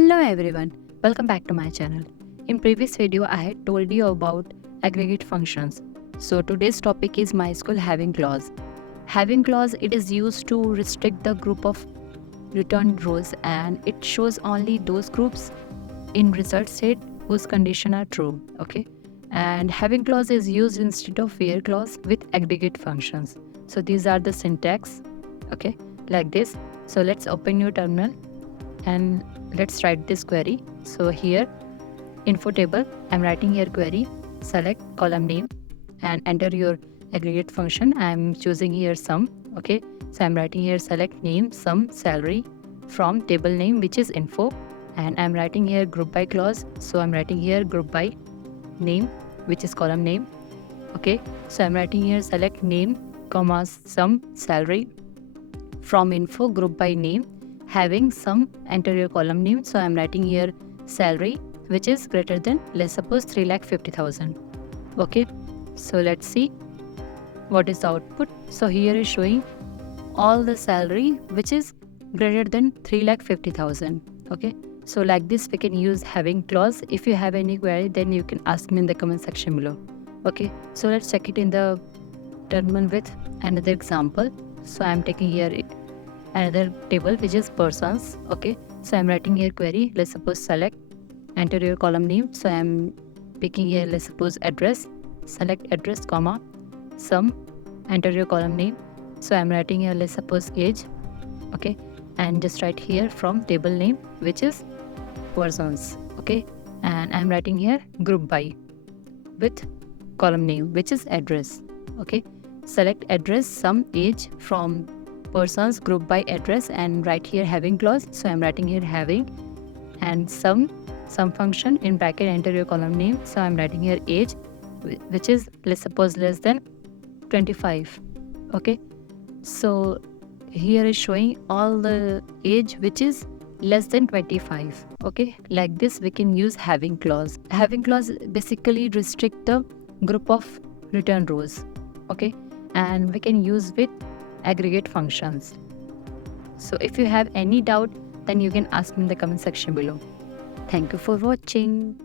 Hello everyone, welcome back to my channel. In previous video I had told you about aggregate functions. So today's topic is MySQL having clause. Having clause, it is used to restrict the group of return rows and it shows only those groups in result set whose condition are true. Okay, and having clause is used instead of where clause with aggregate functions. So these are the syntax, okay, like this. So let's open your terminal and let's write this query. So here info table, I'm writing here query, select column name and enter your aggregate function. I'm choosing here sum. Okay, so I'm writing here select name sum salary from table name which is info, and I'm writing here group by clause. So I'm writing here group by name which is column name. Okay, so I'm writing here select name comma sum salary from info group by name having sum, enter your column name. So I'm writing here salary which is greater than, let's suppose 3,50,000. Okay, so let's see what is the output. So here is showing all the salary which is greater than 3,50,000. Okay, so like this we can use having clause. If you have any query, then you can ask me in the comment section below. Okay, so let's check it in the terminal with another example. So I'm taking here another table which is persons. Okay, so I'm writing here query, let's suppose select, enter your column name. So I'm picking here, let's suppose address, select address comma sum, enter your column name. So I'm writing here, let's suppose age. Okay, and just write here from table name which is persons. Okay, and I'm writing here group by with column name which is address. Okay, select address sum age from persons group by address and write here having clause. So I'm writing here having and sum function in bracket, enter your column name. So I'm writing here age which is, let's suppose, less than 25. Okay, so here is showing all the age which is less than 25. Okay, like this we can use having clause. Having clause basically restrict the group of return rows. Okay, and we can use with aggregate functions. So if you have any doubt, then you can ask me in the comment section below. Thank you for watching.